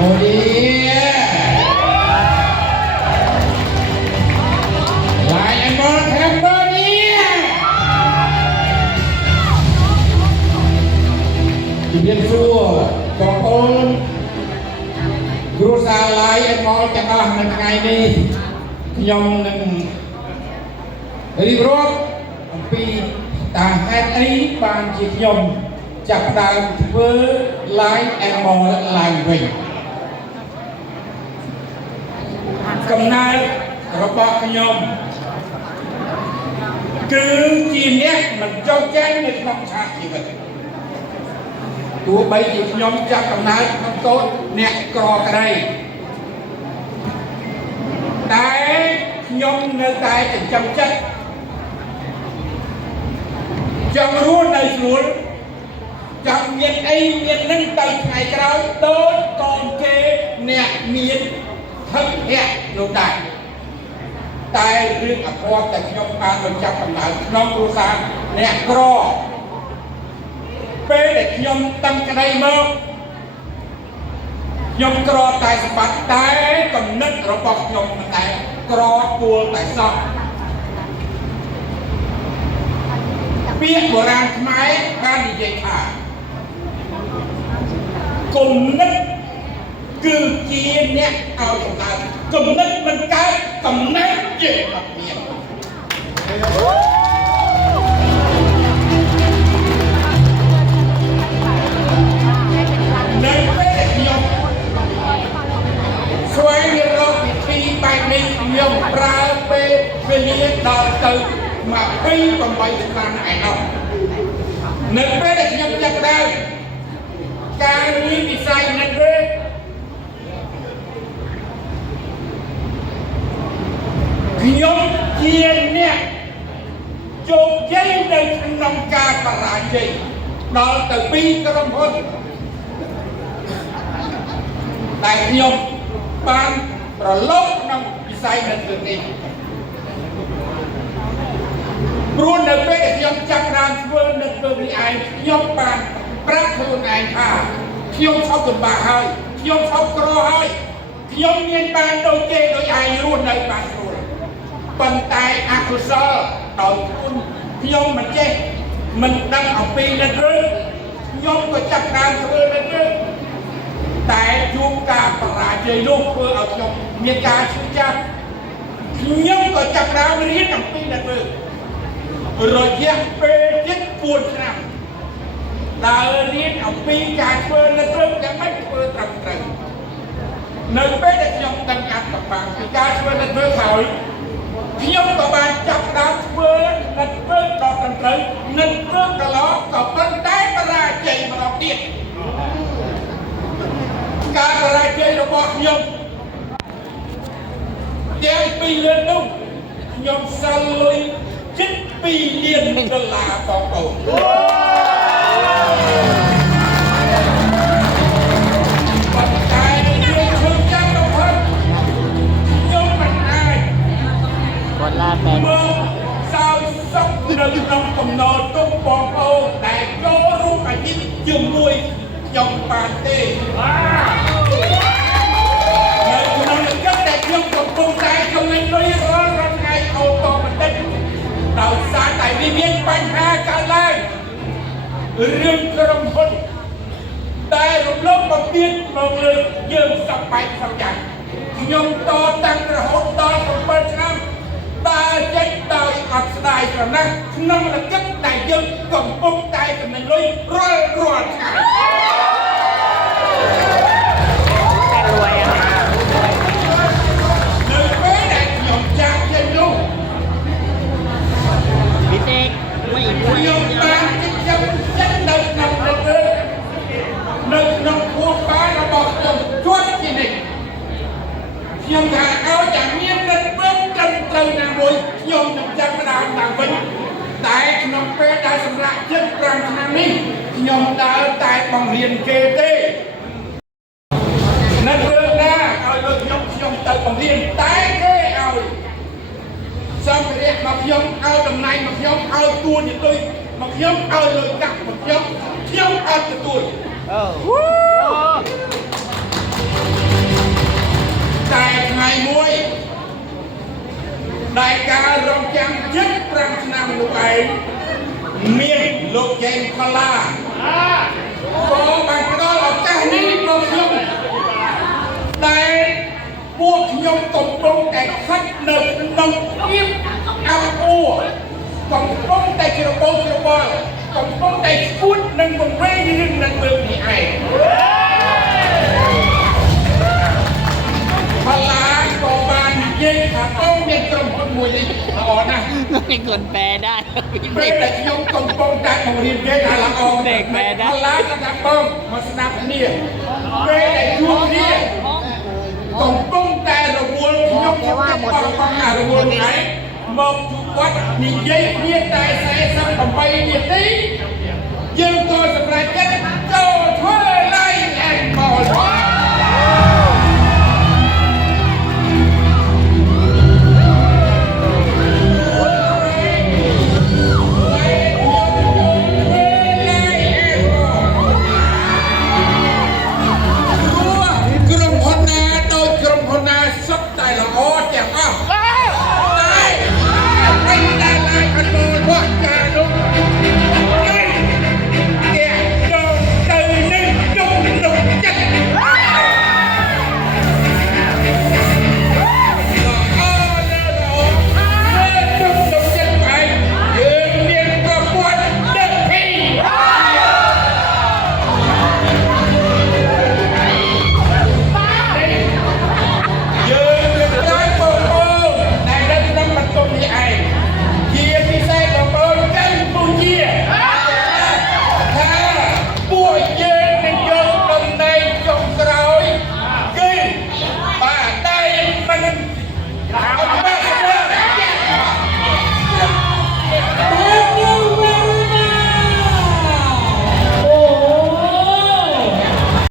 Cambodia Lion Ball Cambodia ជំរាបសួរបងប្អូនគ្រួសារ Lion Ball ទាំងអស់នៅថ្ងៃនេះខ្ញុំនឹងរៀបរាប់អំពីតើហេតុអីបានជាខ្ញុំចាប់ផ្ដើមធ្វើ Lion Ball ឡើងវិញកំណើតរបស់ខ្ញុំគឺជាអ្នកមិនចោទចាញ់នៅក្នុងឆាកជីវិតទោះបីជាខ្ញុំចាប់កំណើតក្នុងតូចអ្នកក្រក្តីតែខ្ញុំនៅតែចិញ្ចឹមចិត្តចង់រស់នៅស្រួលចង់មានអីមាននឹងទៅថ្ងៃក្រោយដូចកូនគេអ្នកមានហឹកហែកនោះដែរតែរឿងអភ័ព្វតែខ្ញុំបានបញ្ចប់កំណើតក្នុងគ្រួសារអ្នកក្រពេលដែលខ្ញុំតាំងក្តីមកខ្ញុំក្រតែសម្បត្តិតែគំនិតរបស់ខ្ញុំតែក្រពួលតែសោះពាក្យបុរាណខ្មែរបាននិយាយថាគំនិតគឺជាអ្នកឲ្យកំណើតគំនិតមិនកើតកំណើតជាអត់មាននៅពេលខ្ញុំស្វែងរកវិធីបែបនេះខ្ញុំប្រើពេលវេលាដល់ទៅ28ឆ្នាំឯណោះនៅពេលដែលខ្ញុំចាប់ផ្ដើមការងារវិស័យនេះវិញខ្ញុំជាអ្នកជោគជ័យនៅក្នុងការបរាជ័យដល់ទៅ2ក្រុមហ៊ុនតែខ្ញុំបានប្រឡូកក្នុងវិស័យនេះនេះព្រោះនៅពេលដែលខ្ញុំចាប់ផ្ដើមធ្វើនៅធ្វើនេះឯងខ្ញុំបានប្រាប់ខ្លួនឯងថាខ្ញុំឈប់លំបាកហើយខ្ញុំឈប់ក្រហើយខ្ញុំមានបានដូចគេដូចឯងរស់នៅបានស្រួលប៉ុន្តែអកុសលដោយខ្ញុំមិនចេះមិនដឹងអំពីនេះឬខ្ញុំក៏ចាប់ផ្ដើមធ្វើនេះឬតែជួបការបរាជ័យនោះធ្វើឲ្យខ្ញុំមានការឈឺចាប់ខ្ញុំក៏ចាប់ផ្ដើមរៀនអំពីនេះរយៈពេលជិត4ឆ្នាំដើររៀនអំពីការធ្វើនៅត្រឹមតែមិនធ្វើត្រឹមត្រូវនៅពេលដែលខ្ញុំដឹងអត្ថប្រយោជន៍ពីការធ្វើនៅធ្វើហើយខ្ញុំក៏បានចាប់ដើមធ្វើនៅធ្វើដល់ត្រឹមត្រូវនឹងធ្វើកន្លងក៏ប៉ុន្តែបរាជ័យម្ដងទៀតការបរាជ័យរបស់ខ្ញុំទាំងពីរលើកនោះខ្ញុំសាល់លុយជិត2លានដុល្លារបងប្អូនប៉ុន្តែយើងធ្វើចាំដល់ហើយខ្ញុំមិនអាចគាត់ឡាតែមកសោយសុខនៅក្នុងកំណត់ទុកបងប្អូនដែលចូលរួមអាជីពជាមួយខ្ញុំបានទេនៅក្នុងកិច្ចដែលខ្ញុំកំពុងតែចំណេញលុយរាល់ថ្ងៃអូតូម៉ាទិកដោយសារតែវាមានបញ្ហាកើតឡើងរឿងក្រុមហ៊ុនតែរំលោភបំពានមកលើយើងសពបែបសពយ៉ាងខ្ញុំតតាំងរហូតដល់7ឆ្នាំតែចេញដោយអត់ស្ដាយប្រណាស់ក្នុងលក្ខណៈដែលយើងកំពុងតែចំណេញលុយរាល់ថ្ងៃនៅពេលដែលខ្ញុំចាក់ចេញនោះវិទេខ្ញុំបានចិញ្ចឹមចិត្តនៅក្នុងនៅក្នុងខួរក្បាលរបស់ខ្ញុំជាប់ជានិច្ចខ្ញុំថាឲ្យតែមាននិតពឹងត្រឹមត្រូវណាមួយខ្ញុំនឹងចាប់ផ្ដើមឡើងវិញតែក្នុងពេលដែលសម្រាប់ជិត5ឆ្នាំនេះខ្ញុំដើរតែបង្រៀនគេទេនៅរឿងណាឲ្យលើខ្ញុំទៅបង្រៀនតែគេឲ្យសម្ភារៈមកខ្ញុំឲ្យតំណែងមកខ្ញុំឲ្យទួនាទីមកខ្ញុំឲ្យលុយកាក់មកខ្ញុំអត់ទទួល មានលោកយ៉ែងផល្លាក៏បានផ្ដល់ឱកាសនេះមកខ្ញុំដែលពួកខ្ញុំកំពុងតែខិតនៅក្នុងភាពអបអួរកំពុងតែច្របូកច្របល់កំពុងតែស្គួតនឹងបង្វេងរឿងនឹងមើលនេះឯងផល្លាក៏បាននិយាយថាបងមានក្រុមហ៊ុនមួយនេះល្អណាស់មានคนแปลได้ពេលដែលខ្ញុំកំពុងតែបង្រៀនគេថាល្អเด็กแปลได้ផល្លាក៏ថាបងមកស្ដាប់គ្នាពេលដែលជួបគ្នាកំពុងតែរវល់ខ្ញុំក៏បោះបង់រវល់ឯងមកជួបគាត់និយាយគ្នាតែ48នាទីយើងក៏សម្រេចចិត្ត